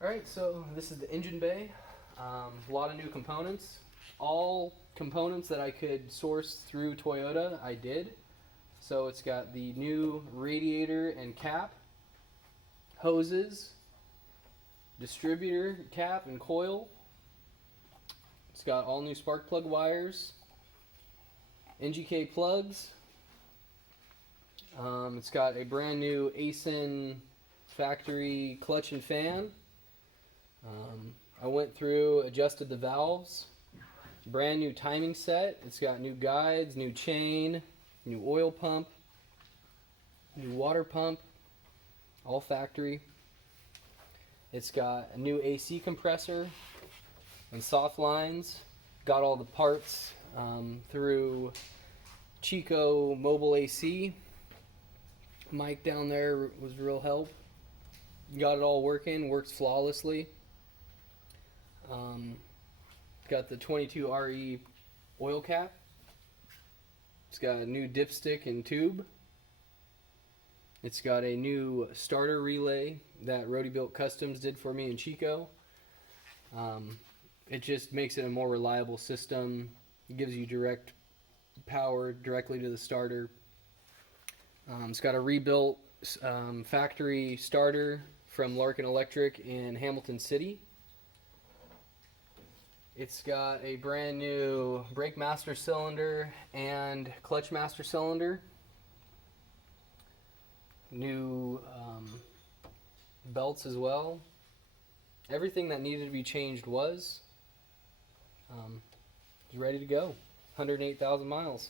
Alright, so this is the engine bay. A lot of new components. All components that I could source through Toyota, I did. So it's got the new radiator and cap, hoses, distributor cap and coil. It's got all new spark plug wires, NGK plugs. It's got a brand new ASIN factory clutch and fan. I went through, adjusted the valves, brand new timing set. It's got new guides, new chain, new oil pump, new water pump, all factory. It's got a new AC compressor and soft lines. Got all the parts through Chico Mobile AC. Mike down there was real help. Got it all working, works flawlessly. Got the 22 RE oil cap. It's got a new dipstick and tube. It's got a new starter relay that Roadie-Built Customs did for me in Chico. It just makes it a more reliable system. It gives you direct power directly to the starter. It's got a rebuilt factory starter from Larkin Electric in Hamilton City. It's got a brand new brake master cylinder and clutch master cylinder. New belts as well. Everything that needed to be changed was ready to go. 108,000 miles.